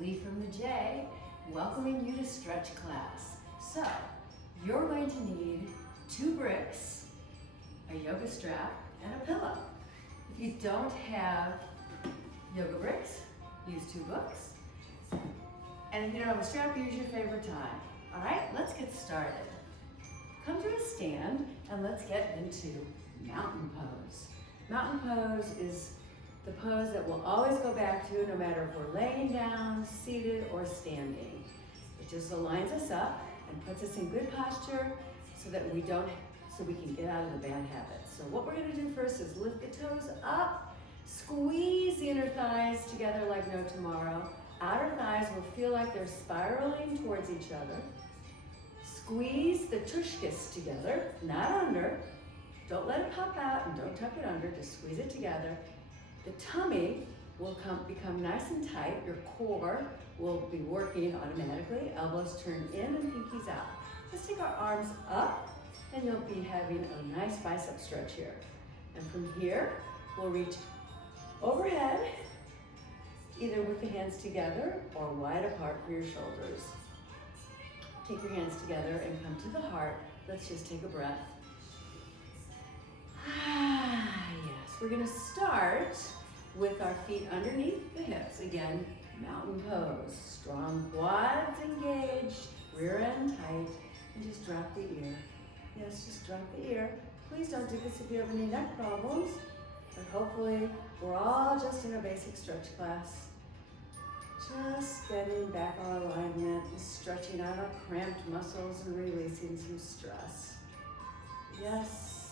Lee from the J, welcoming you to stretch class. So, you're going to need 2 bricks, a yoga strap, and a pillow. If you don't have yoga bricks, use 2 books. And if you don't have a strap, use your favorite tie. All right, let's get started. Come to a stand and let's get into mountain pose. Mountain pose is the pose that we'll always go back to no matter if we're laying down, seated, or standing. It just aligns us up and puts us in good posture so that we can get out of the bad habits. So what we're gonna do first is lift the toes up, squeeze the inner thighs together like no tomorrow. Outer thighs will feel like they're spiraling towards each other. Squeeze the tushkis together, not under. Don't let it pop out and don't tuck it under, just squeeze it together. The tummy will become nice and tight. Your core will be working automatically. Elbows turn in and pinkies out. Let's take our arms up and you'll be having a nice bicep stretch here. And from here, we'll reach overhead, either with the hands together or wide apart for your shoulders. Take your hands together and come to the heart. Let's just take a breath. Yes, we're gonna start with our feet underneath the hips. Again, mountain pose. Strong quads engaged, rear end tight, and just drop the ear. Yes, just drop the ear. Please don't do this if you have any neck problems, but hopefully we're all just in a basic stretch class. Just getting back our alignment and stretching out our cramped muscles and releasing some stress. Yes,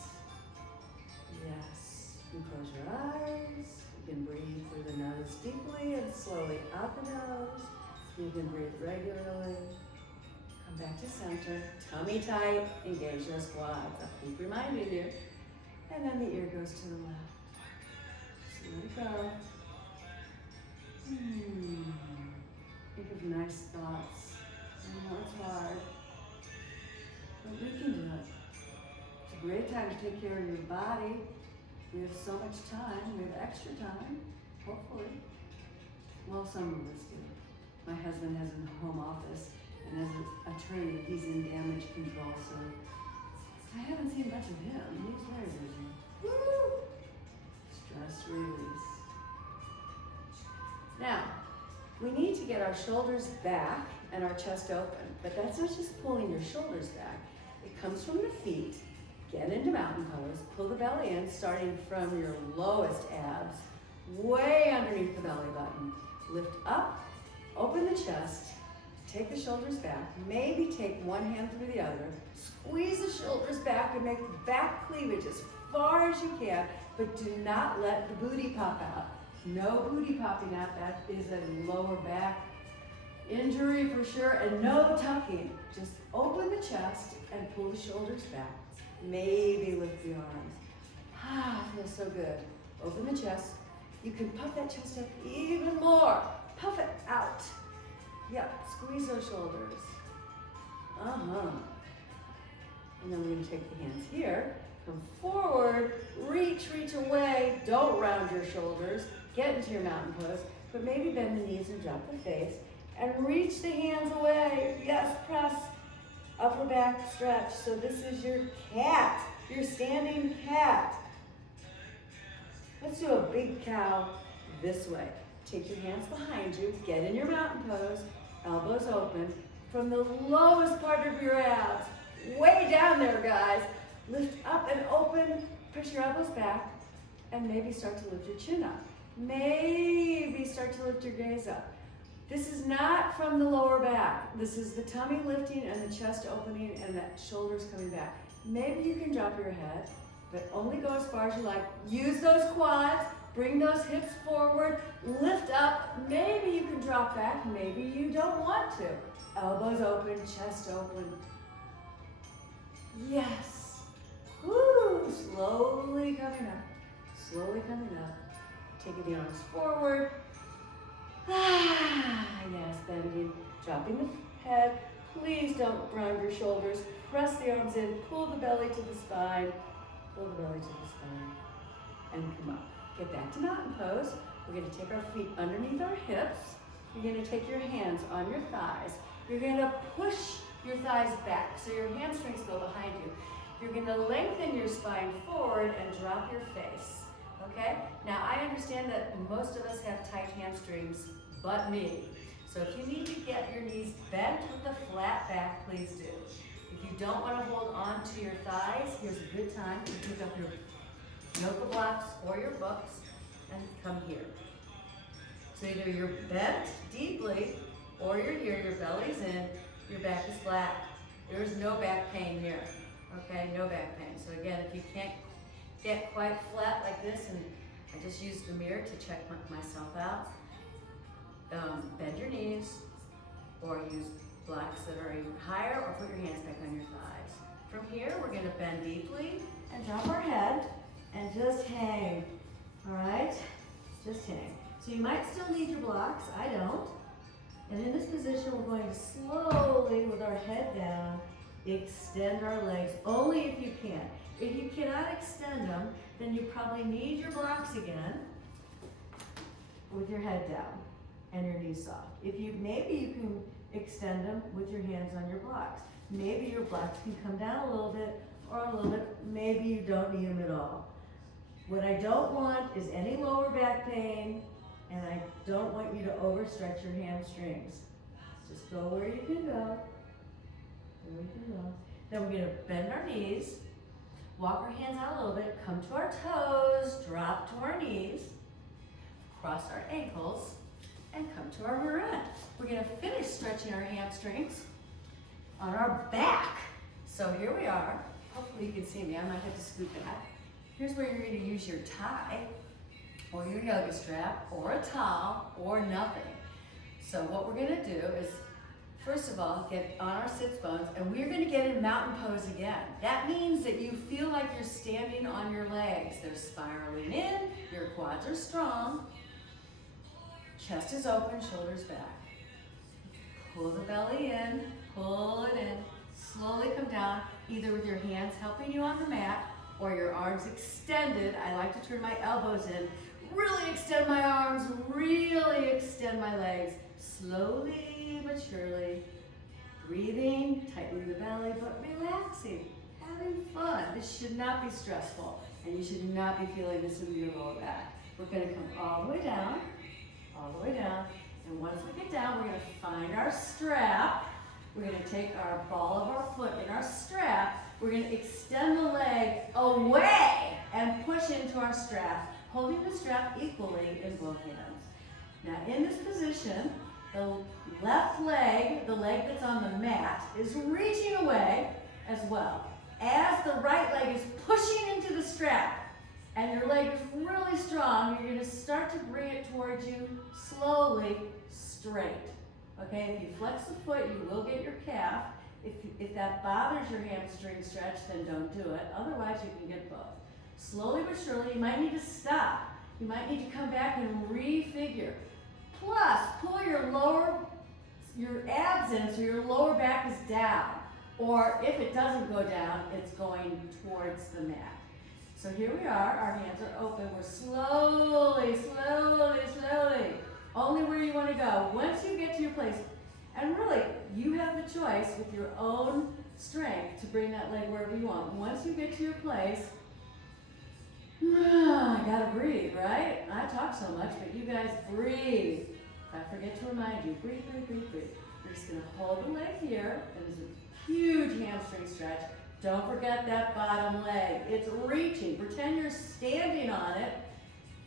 yes. You close your eyes. You can breathe through the nose deeply and slowly out the nose. You can breathe regularly. Come back to center. Tummy tight. Engage those quads. I'll keep reminding you. And then the ear goes to the left. Just let it go. Think of nice thoughts. I know it's hard, but we can do it. It's a great time to take care of your body. We have so much time. We have extra time, hopefully. Well, some of us do. My husband has a home office, and as an attorney, he's in damage control, so I haven't seen much of him. He's very busy. Woo! Stress release. Now, we need to get our shoulders back and our chest open, but that's not just pulling your shoulders back. It comes from the feet. Get into mountain pose, pull the belly in, starting from your lowest abs, way underneath the belly button. Lift up, open the chest, take the shoulders back, maybe take one hand through the other, squeeze the shoulders back and make back cleavage as far as you can, but do not let the booty pop out. No booty popping out, that is a lower back injury for sure, and no tucking. Just open the chest and pull the shoulders back. Maybe lift the arms. Feels so good. Open the chest. You can puff that chest up even more. Puff it out. Yep, squeeze those shoulders. And then we're gonna take the hands here, come forward, reach away. Don't round your shoulders. Get into your mountain pose, but maybe bend the knees and drop the face, and reach the hands away. Yes, press. Upper back stretch. So this is your cat, your standing cat. Let's do a big cow this way. Take your hands behind you, get in your mountain pose, elbows open. From the lowest part of your abs, way down there, guys. Lift up and open, push your elbows back, and maybe start to lift your chin up. Maybe start to lift your gaze up. This is not from the lower back. This is the tummy lifting and the chest opening and the shoulders coming back. Maybe you can drop your head, but only go as far as you like. Use those quads, bring those hips forward, lift up. Maybe you can drop back, maybe you don't want to. Elbows open, chest open. Yes. Woo, slowly coming up, slowly coming up. Taking the arms forward. Yes, bending, dropping the head. Please don't round your shoulders. Press the arms in, pull the belly to the spine. Pull the belly to the spine. And come up. Get back to mountain pose. We're gonna take our feet underneath our hips. you're gonna take your hands on your thighs. You're gonna push your thighs back so your hamstrings go behind you. You're gonna lengthen your spine forward and drop your face, okay? Now, I understand that most of us have tight hamstrings, but me. So if you need to get your knees bent with a flat back, please do. If you don't want to hold on to your thighs, here's a good time to pick up your yoga blocks or your books and come here. So either you're bent deeply or you're here, your belly's in, your back is flat. There's no back pain here, okay? No back pain. So again, if you can't get quite flat like this, and I just use the mirror to check myself out, bend your knees or use blocks that are even higher, or put your hands back on your thighs. From here, we're gonna bend deeply and drop our head and just hang, all right? Just hang. So you might still need your blocks, I don't. And in this position, we're going to slowly, with our head down, extend our legs, only if you can. If you cannot extend them, then you probably need your blocks again with your head down and your knees soft. Maybe you can extend them with your hands on your blocks. Maybe your blocks can come down a little bit or a little bit. Maybe you don't need them at all. What I don't want is any lower back pain, and I don't want you to overstretch your hamstrings. Just go where you can go. Where you can go. Then we're gonna bend our knees, walk our hands out a little bit, come to our toes, drop to our knees, cross our ankles, and come to our rear end. We're gonna finish stretching our hamstrings on our back. So here we are. Hopefully you can see me. I might have to scoot back. Here's where you're gonna use your tie or your yoga strap or a towel or nothing. So what we're gonna do is, first of all, get on our sits bones, and we're gonna get in mountain pose again. That means that you feel like you're standing on your legs. They're spiraling in, your quads are strong, chest is open, shoulders back. Pull the belly in, pull it in, slowly come down, either with your hands helping you on the mat or your arms extended. I like to turn my elbows in, really extend my arms, really extend my legs, slowly but surely, breathing, tightening the belly, but relaxing, having fun. This should not be stressful, and you should not be feeling this in your lower back. We're gonna come all the way down, and once we get down, we're gonna find our strap. We're gonna take our ball of our foot in our strap. We're gonna extend the leg away and push into our strap, holding the strap equally in both hands. Now in this position, the left leg, the leg that's on the mat, is reaching away as well. As the right leg is pushing into the strap, and your leg is really strong, you're gonna start to bring it towards you slowly, straight. Okay, if you flex the foot, you will get your calf. If that bothers your hamstring stretch, then don't do it. Otherwise, you can get both. Slowly but surely, you might need to stop. You might need to come back and refigure. Plus, pull your abs in so your lower back is down. Or if it doesn't go down, it's going towards the mat. So here we are, our hands are open. We're slowly, only where you want to go. Once you get to your place, and really, you have the choice with your own strength to bring that leg wherever you want. Once you get to your place, I gotta breathe, right? I talk so much, but you guys breathe. If I forget to remind you, breathe, breathe, breathe, breathe. You're just gonna hold the leg here, and there's a huge hamstring stretch. Don't forget that bottom leg. It's reaching. Pretend you're standing on it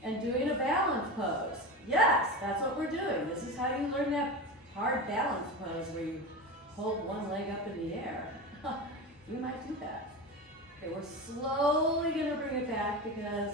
and doing a balance pose. Yes, that's what we're doing. This is how you learn that hard balance pose where you hold one leg up in the air. We might do that. Okay, we're slowly gonna bring it back because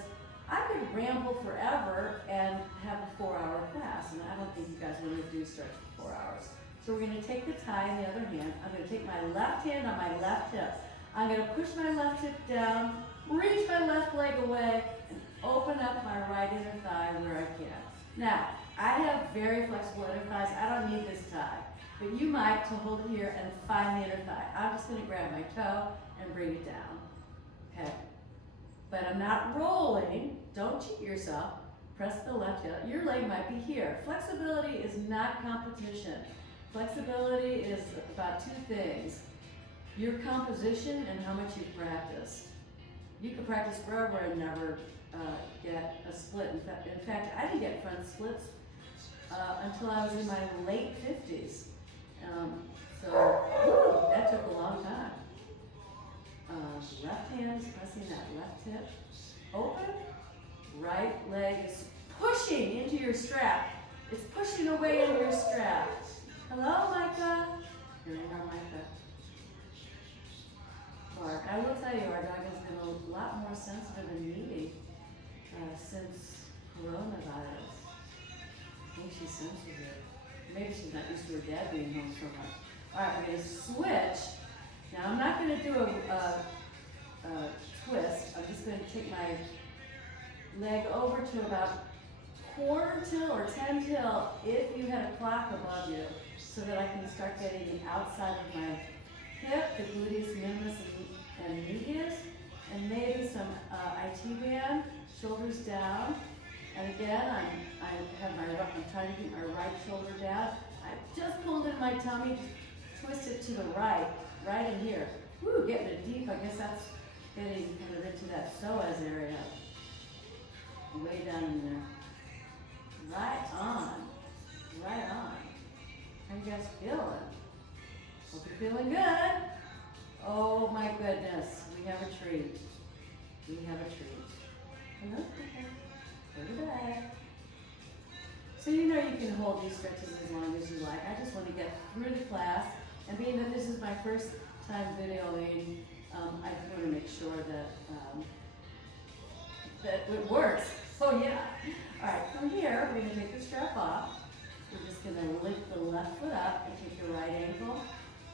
I could ramble forever and have a 4-hour class, and I don't think you guys want to do stretch for 4 hours. So we're gonna take the tie in the other hand. I'm gonna take my left hand on my left hip. I'm gonna push my left hip down, reach my left leg away, and open up my right inner thigh where I can. Now, I have very flexible inner thighs. I don't need this tie, but you might to hold it here and find the inner thigh. I'm just gonna grab my toe and bring it down, okay? But I'm not rolling. Don't cheat yourself. Press the left heel. Your leg might be here. Flexibility is not competition. Flexibility is about two things. Your composition and how much you've practiced. You could practice forever and never get a split. In fact, I didn't get front splits until I was in my late 50s. So that took a long time. Left hand is pressing that left hip. Open. Right leg is pushing into your strap. It's pushing away into your strap. Hello, Micah. Here we are, Micah. Mark, I will tell you, our dog has been a lot more sensitive and needy since coronavirus. I think she senses it. Maybe she's not used to her dad being home so much. All right, I'm going to switch. Now, I'm not going to do a twist. I'm just going to take my leg over to about quarter till or 10 till if you had a clock above you, so that I can start getting the outside of my hip, the gluteus minimus and medius, and maybe some IT band, shoulders down. And again, I'm trying to keep my right shoulder down. I just pulled in my tummy, twist it to the right in here. Woo, getting it deep. I guess that's getting kind of into that psoas area. Way down in there. Right on. Right on. How you guys feeling? Hope you're feeling good. Oh my goodness. We have a treat. We have a treat. Hello, go to bed. So you know you can hold these stretches as long as you like. I just want to get through the class. And being that this is my first time videoing, I want to make sure that that it works. Oh yeah. All right, from here, we're going to take the strap off. We're just going to lift the left foot up and take your right ankle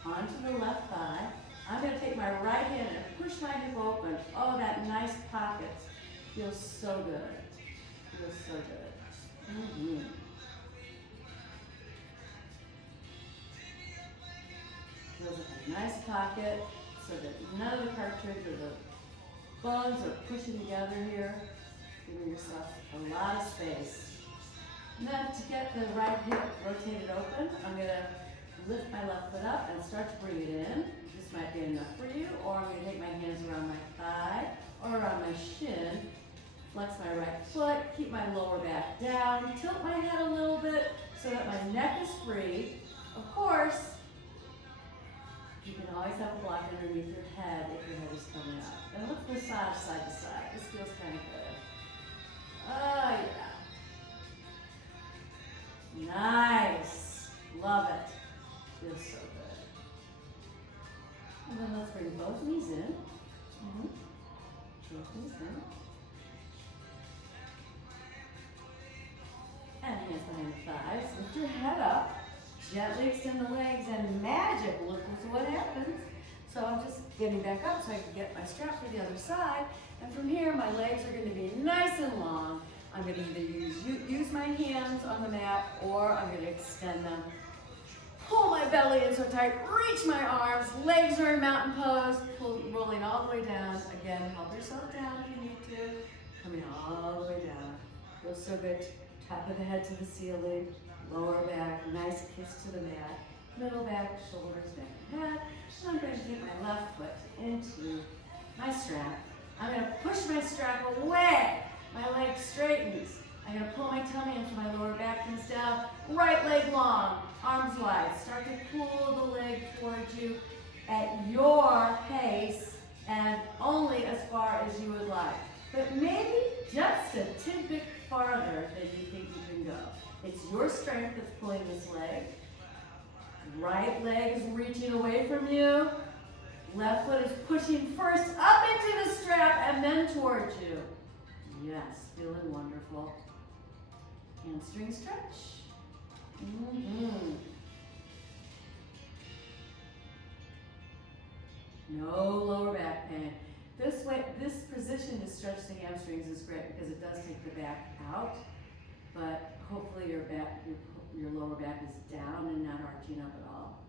onto the left thigh. I'm going to take my right hand and push my hip open. Oh, that nice pocket. Feels so good. Feels so good. Mm-hmm. Feels like a nice pocket so that none of the cartilage or the bones are pushing together here. Giving yourself a lot of space. And then to get the right hip rotated open, I'm going to lift my left foot up and start to bring it in. This might be enough for you, or I'm going to take my hands around my thigh or around my shin, flex my right foot, keep my lower back down, tilt my head a little bit so that my neck is free. Of course, you can always have a block underneath your head if your head is coming up. And let's massage side to side. This feels kind of good. Oh, yeah. Nice. Love it. Feels so good. And then let's bring both knees in. Both knees in. And hands behind the thighs. Lift your head up. Gently extend the legs, and magic. Look what happens. So I'm just getting back up so I can get my strap for the other side. And from here, my legs are going to be nice and long. I'm going to either use my hands on the mat, or I'm going to extend them. Pull my belly in so tight, reach my arms, legs are in mountain pose, rolling all the way down. Again, help yourself down if you need to. Coming all the way down. Feels so good. Top of the head to the ceiling, lower back, nice kiss to the mat. Middle back, shoulders, neck, and head. So I'm going to take my left foot into my strap. I'm going to push my strap away. My leg straightens. I'm going to pull my tummy into my lower back, comes down. Right leg long, arms wide. Start to pull the leg towards you at your pace and only as far as you would like. But maybe just a tidbit farther than you think you can go. It's your strength that's pulling this leg. Right leg is reaching away from you. Left foot is pushing first up into the strap and then towards you. Yes, feeling wonderful. Hamstring stretch. No lower back pain. This way, this position to stretch the hamstrings is great because it does take the back out, but hopefully your lower back is down and not arching up at all.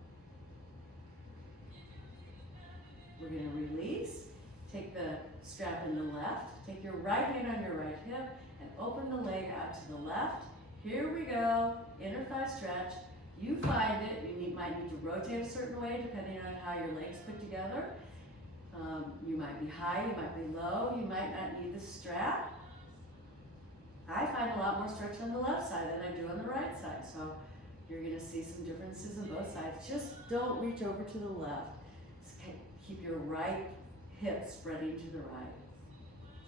We're going to release. take the strap in the left, take your right hand on your right hip, and open the leg out to the left. Here we go, inner thigh stretch. You find it, you might need to rotate a certain way depending on how your legs put together. You might be high, you might be low, you might not need the strap. I find a lot more stretch on the left side than I do on the right side, so you're gonna see some differences on both sides. Just don't reach over to the left. Just keep your right hip spreading to the right.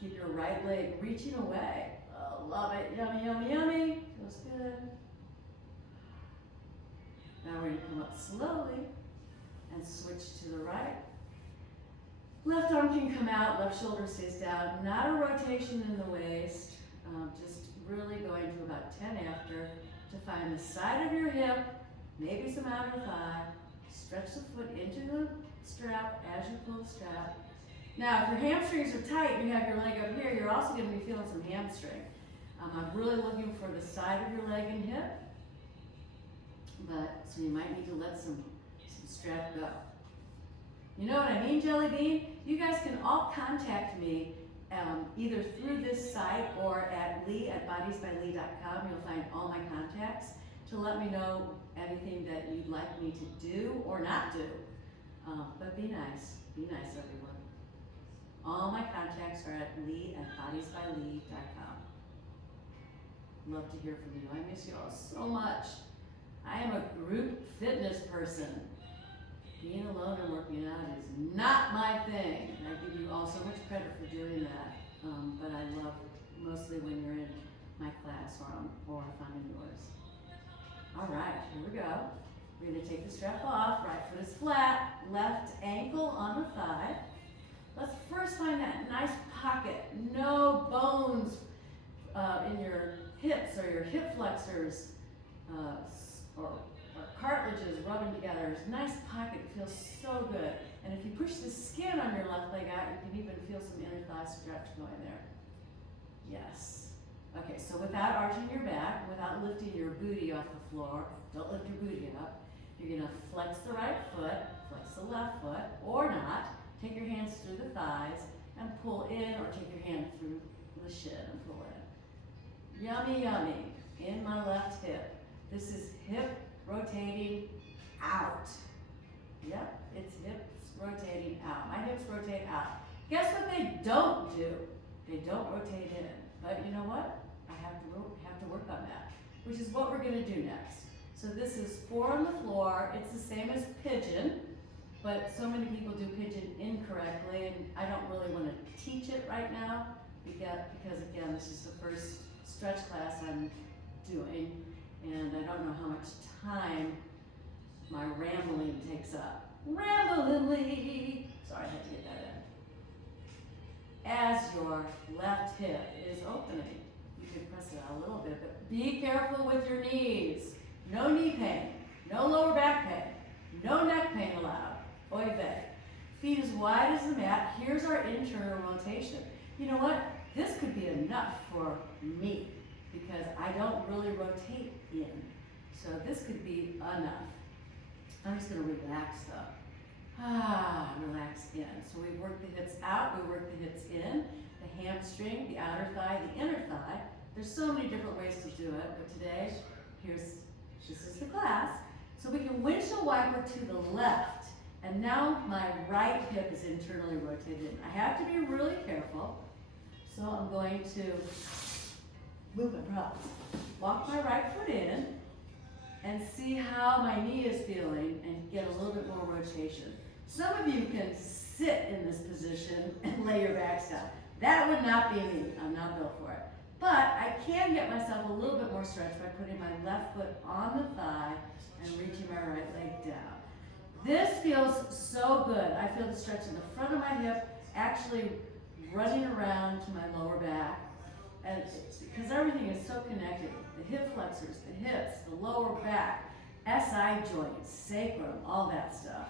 Keep your right leg reaching away. Oh, love it, yummy, yummy, yummy. Feels good. Now we're gonna come up slowly and switch to the right. Left arm can come out, left shoulder stays down. Not a rotation in the waist, just really going to about 10 after to find the side of your hip, maybe some outer thigh. Stretch the foot into the strap as you pull the strap. Now, if your hamstrings are tight and you have your leg up here, you're also going to be feeling some hamstring. I'm really looking for the side of your leg and hip, so you might need to let some strap go. You know what I mean, Jelly Bean? You guys can all contact me either through this site or at lee@bodiesbylee.com. You'll find all my contacts to let me know anything that you'd like me to do or not do. But be nice. Be nice, everyone. All my contacts are at lee@bodiesbylee.com. Love to hear from you. I miss you all so much. I am a group fitness person. Being alone and working out is not my thing. I give you all so much credit for doing that, but I love mostly when you're in my class or if I'm in yours. All right, here we go. We're going to take the strap off. Right foot is flat, left ankle on the thigh. Let's first find that nice pocket. No bones in your hips or your hip flexors or cartilages rubbing together. Nice pocket, feels so good. And if you push the skin on your left leg out, you can even feel some inner thigh stretch going there. Yes. Okay, so without arching your back, without lifting your booty off the floor, don't lift your booty up. You're gonna flex the right foot, flex the left foot, or not. Take your hands through the thighs and pull in, or take your hand through the shin and pull in. Yummy, yummy, in my left hip. This is hip rotating out. Yep, it's hips rotating out. My hips rotate out. Guess what they don't do? They don't rotate in. But you know what? I have to work on that, which is what we're going to do next. So this is 4 on the floor. It's the same as pigeon, but so many people do pigeon incorrectly, and I don't really want to teach it right now because again, this is the first stretch class I'm doing, and I don't know how much time my rambling takes up. Ramblingly! Sorry, I had to get that in. As your left hip is opening, you can press it out a little bit, but be careful with your knees. No knee pain, no lower back pain, no neck pain allowed. Oy vey. Feet as wide as the mat. Here's our internal rotation. You know what? This could be enough for me because I don't really rotate in. So this could be enough. I'm just going to relax though. Relax in. So we work the hips out, we work the hips in, the hamstring, the outer thigh, the inner thigh. There's so many different ways to do it, but today, this is the class. So we can windshield wiper to the left, and now my right hip is internally rotated. I have to be really careful. So I'm going to move it up. Walk my right foot in and see how my knee is feeling and get a little bit more rotation. Some of you can sit in this position and lay your backs down. That would not be me. I'm not built for it. But I can get myself a little bit more stretch by putting my left foot on the thigh and reaching my right leg down. This feels so good. I feel the stretch in the front of my hip actually running around to my lower back. And because everything is so connected, the hip flexors, the hips, the lower back, SI joints, sacrum, all that stuff.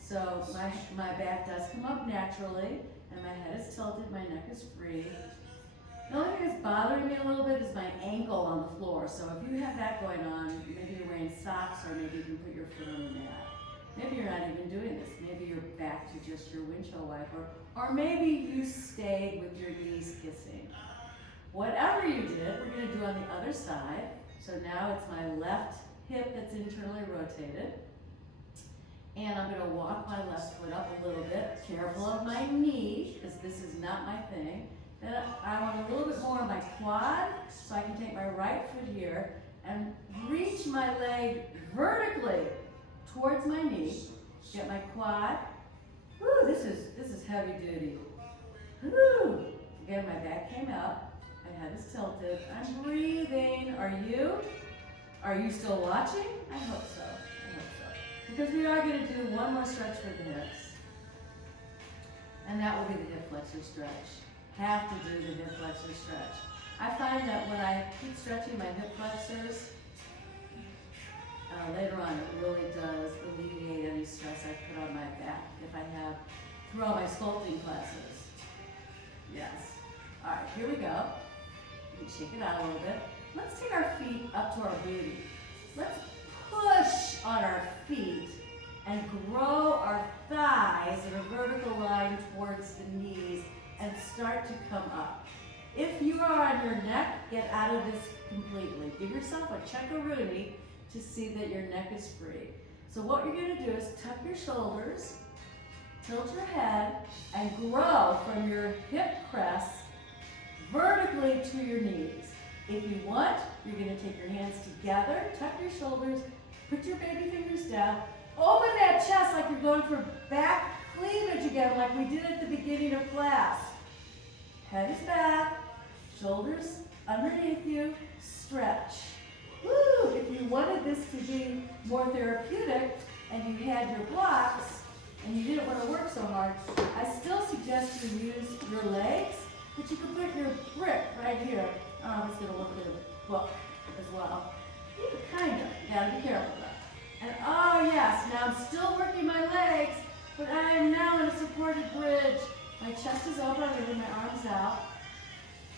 So my back does come up naturally, and my head is tilted, my neck is free. The only thing that's bothering me a little bit is my ankle on the floor. So if you have that going on, maybe you're wearing socks or maybe you can put your foot on the mat. Maybe you're not even doing this. Maybe you're back to just your windshield wiper, or maybe you stayed with your knees kissing. Whatever you did, we're gonna do on the other side. So now it's my left hip that's internally rotated. And I'm gonna walk my left foot up a little bit, careful of my knee, because this is not my thing. Then I want a little bit more of my quad, so I can take my right foot here and reach my leg vertically towards my knee. Get my quad. Woo, this is heavy duty. Woo! Again, my back came up. My head is tilted. I'm breathing. Are you? Are you still watching? I hope so. I hope so. Because we are going to do one more stretch for the hips. And that will be the hip flexor stretch. Have to do the hip flexor stretch. I find that when I keep stretching my hip flexors, later on it really does alleviate any stress I put on my back if I have throughout my sculpting classes. Yes. All right, here we go. You can shake it out a little bit. Let's take our feet up to our booty. Let's push on our feet and grow our thighs in a vertical line towards the knees and start to come up. If you are on your neck, get out of this completely. Give yourself a check-a-rooney to see that your neck is free. So what you're gonna do is tuck your shoulders, tilt your head, and grow from your hip crests vertically to your knees. If you want, you're gonna take your hands together, tuck your shoulders, put your baby fingers down, open that chest like you're going for back cleavage again, like we did at the beginning of class. Head is back, shoulders underneath you, stretch. Woo! If you wanted this to be more therapeutic and you had your blocks and you didn't want to work so hard, I still suggest you use your legs, but you can put your brick right here. I'm just going to look at a book as well. Kind of. You got to be careful though. And oh yes, now I'm still working my legs, but I am now in a supported bridge. My chest is open, I'm going to bring my arms out.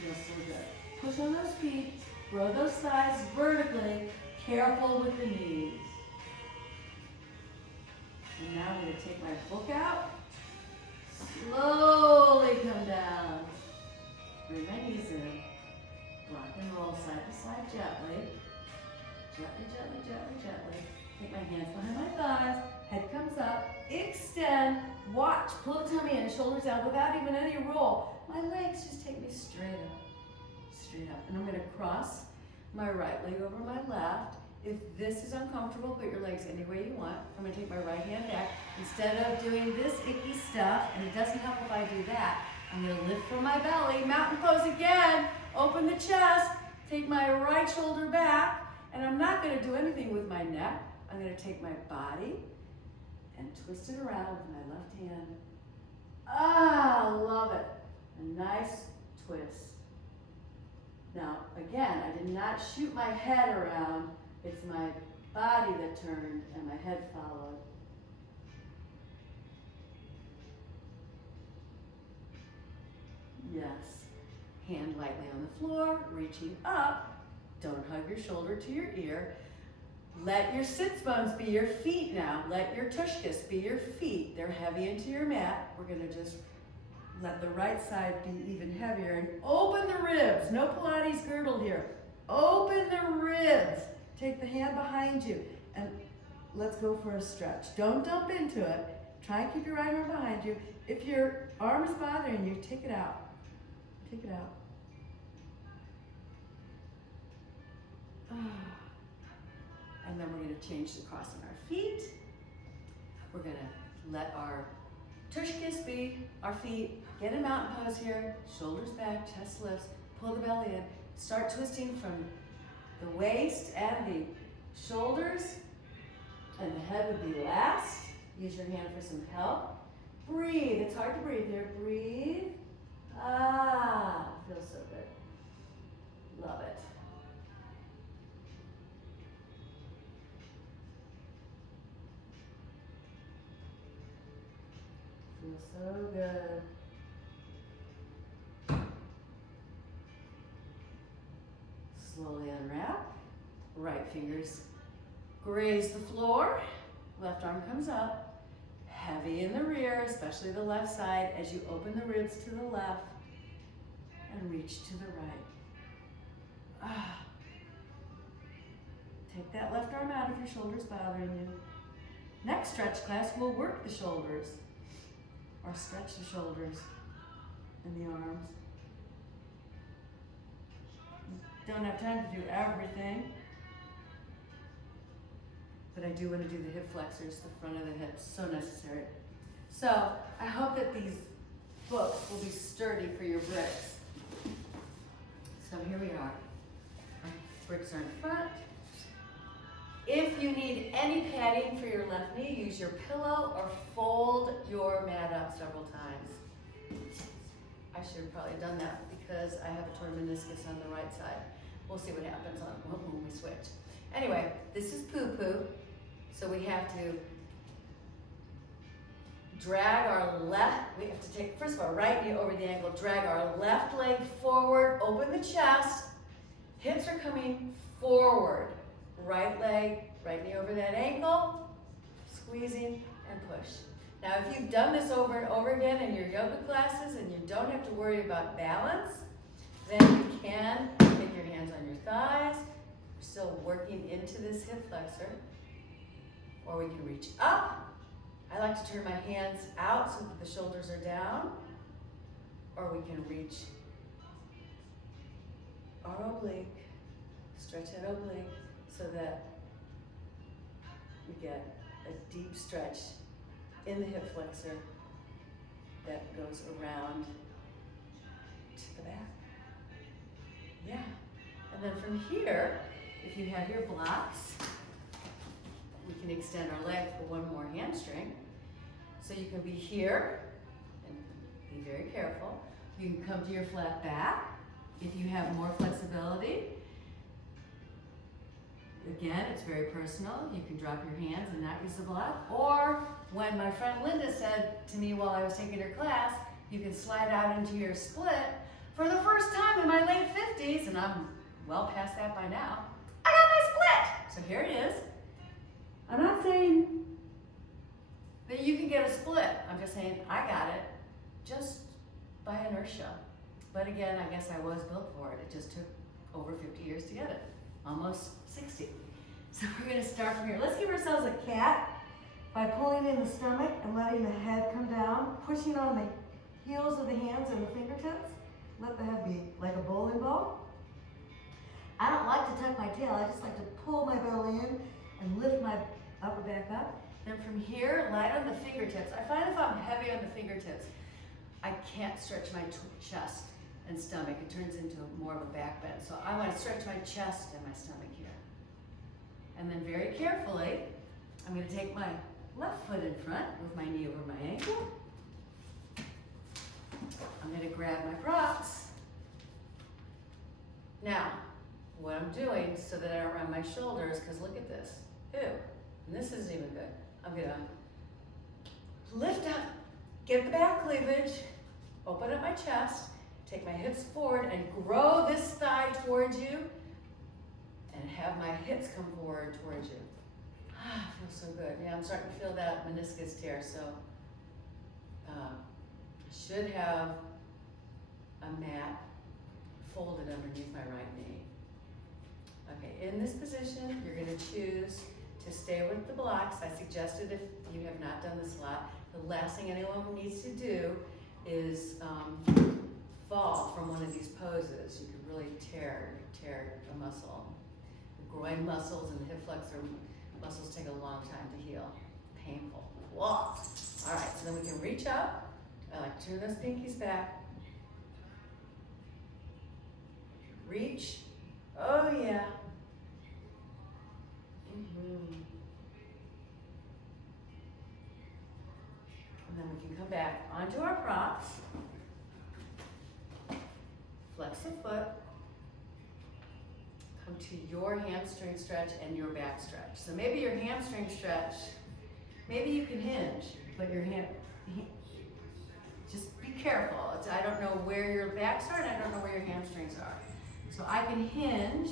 Feels so good. Push on those feet, grow those thighs vertically, careful with the knees. And now I'm going to take my book out, slowly come down, bring my knees in, rock and roll side to side gently, gently, gently, gently, gently. Take my hands behind my thighs, head comes up, extend, watch, pull the tummy in, shoulders down without even any roll. My legs just take me straight up, straight up. And I'm going to cross my right leg over my left. If this is uncomfortable, put your legs any way you want. I'm going to take my right hand back. Instead of doing this icky stuff, and it doesn't help if I do that, I'm going to lift from my belly, mountain pose again, open the chest, take my right shoulder back, and I'm not going to do anything with my neck. I'm going to take my body and twist it around with my left hand. Ah, love it. A nice twist. Now, again, I did not shoot my head around. It's my body that turned and my head followed. Yes. Hand lightly on the floor, reaching up. Don't hug your shoulder to your ear. Let your sits bones be your feet now. Let your tushkas be your feet. They're heavy into your mat. We're going to just let the right side be even heavier. And open the ribs. No Pilates girdle here. Open the ribs. Take the hand behind you. And let's go for a stretch. Don't dump into it. Try and keep your right arm behind you. If your arm is bothering you, take it out. Take it out. And then we're going to change the crossing our feet. We're going to let our tushkas be our feet. Get a mountain pose here. Shoulders back, chest lifts. Pull the belly in. Start twisting from the waist and the shoulders. And the head would be last. Use your hand for some help. Breathe. It's hard to breathe here. Breathe. Ah, feels so good. Love it. Feels so good. Slowly unwrap. Right fingers graze the floor. Left arm comes up, heavy in the rear, especially the left side, as you open the ribs to the left and reach to the right. Ah. Take that left arm out if your shoulder's bothering you. Next stretch class, we'll work the shoulders or stretch the shoulders and the arms. Don't have time to do everything, but I do want to do the hip flexors, the front of the hips, so necessary. So I hope that these books will be sturdy for your bricks. So here we are. Our bricks are in front. If you need any padding for your left knee, use your pillow or fold your mat up several times. I should have probably done that because I have a torn meniscus on the right side. We'll see what happens when we switch. Anyway, this is poo-poo. So we have to drag our left, we have to take, first of all, right knee over the ankle, drag our left leg forward, open the chest, hips are coming forward. Right leg, right knee over that ankle, squeezing and push. Now if you've done this over and over again in your yoga classes and you don't have to worry about balance, then you can take your hands on your thighs. We're still working into this hip flexor. Or we can reach up. I like to turn my hands out so that the shoulders are down. Or we can reach our oblique, stretch that oblique so that we get a deep stretch in the hip flexor that goes around to the back. Yeah. And then from here, if you have your blocks, we can extend our leg for one more hamstring. So you can be here, and be very careful. You can come to your flat back. If you have more flexibility, again, it's very personal. You can drop your hands and not use the block. Or when my friend Linda said to me while I was taking her class, you can slide out into your split. For the first time in my late 50s, and I'm well past that by now, I got my split. So here it is. I'm not saying that you can get a split. I'm just saying I got it just by inertia. But again, I guess I was built for it. It just took over 50 years to get it. Almost 60. So we're going to start from here. Let's give ourselves a cat by pulling in the stomach and letting the head come down, pushing on the heels of the hands and the fingertips. Let the head be like a bowling ball. I don't like to tuck my tail. I just like to pull my belly in and lift my upper back up. Then from here, light on the fingertips. I find if I'm heavy on the fingertips, I can't stretch my chest and stomach. It turns into more of a back bend. So I want to stretch my chest and my stomach here. And then very carefully, I'm going to take my left foot in front with my knee over my ankle. I'm going to grab my props. Now, what I'm doing so that I don't run my shoulders, because look at this. Ew, and this isn't even good. I'm going to lift up, get the back cleavage, open up my chest, take my hips forward and grow this thigh towards you and have my hips come forward towards you. Ah, feels so good. Yeah, I'm starting to feel that meniscus tear, so I should have a mat folded underneath my right knee. Okay, in this position, you're going to choose to stay with the blocks. I suggested if you have not done this a lot, the last thing anyone needs to do is fall from one of these poses. You could really tear a muscle. The groin muscles and the hip flexor muscles take a long time to heal. Painful. Whoa. All right, so then we can reach up. I like to turn those pinkies back. Reach. Oh yeah. And then we can come back onto our props. Flex the foot. Come to your hamstring stretch and your back stretch. So maybe your hamstring stretch, maybe you can hinge, but your just be careful. I don't know where your backs are and I don't know where your hamstrings are. So I can hinge,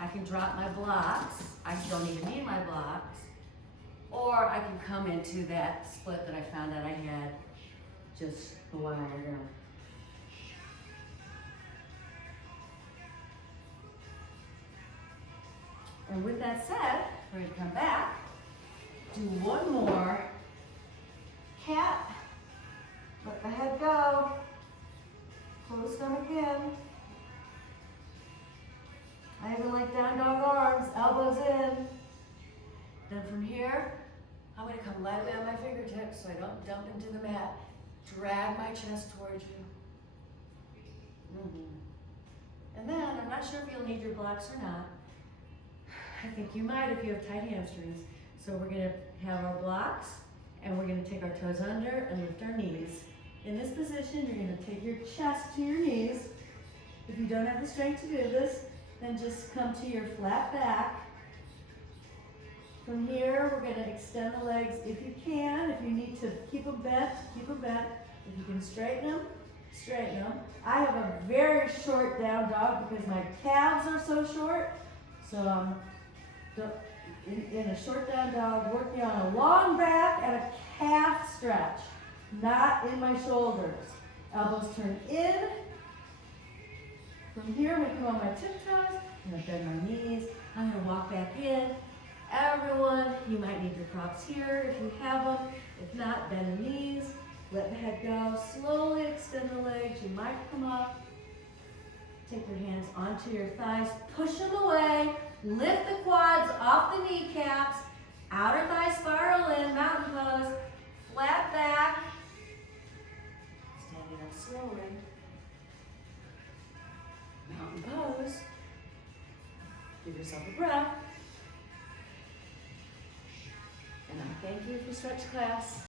I can drop my blocks, I don't even need my blocks, or I can come into that split that I found out I had just a while ago. And with that said, we're going to come back, do one more cat, let the head go, pull the stomach in. I even like down dog arms, elbows in. Then from here, I'm going to come lightly on my fingertips so I don't dump into the mat. Drag my chest towards you. And then, I'm not sure if you'll need your blocks or not. I think you might if you have tight hamstrings. So we're going to have our blocks, and we're going to take our toes under and lift our knees. In this position, you're going to take your chest to your knees. If you don't have the strength to do this, then just come to your flat back. From here, we're going to extend the legs if you can. If you need to keep them bent, keep them bent. If you can straighten them, straighten them. I have a very short down dog because my calves are so short. So in a short down dog, working on a long back and a calf stretch, not in my shoulders. Elbows turn in. From here, I'm going to come on my tiptoes. I'm going to bend my knees. I'm going to walk back in. Everyone, you might need your props here if you have them. If not, bend the knees. Let the head go. Slowly extend the legs. You might come up. Take your hands onto your thighs. Push them away. Lift the quads off the kneecaps. Outer thigh spiral in. Mountain pose. Flat back. Standing up slowly. Mountain pose. Give yourself a breath. And I thank you for stretch class.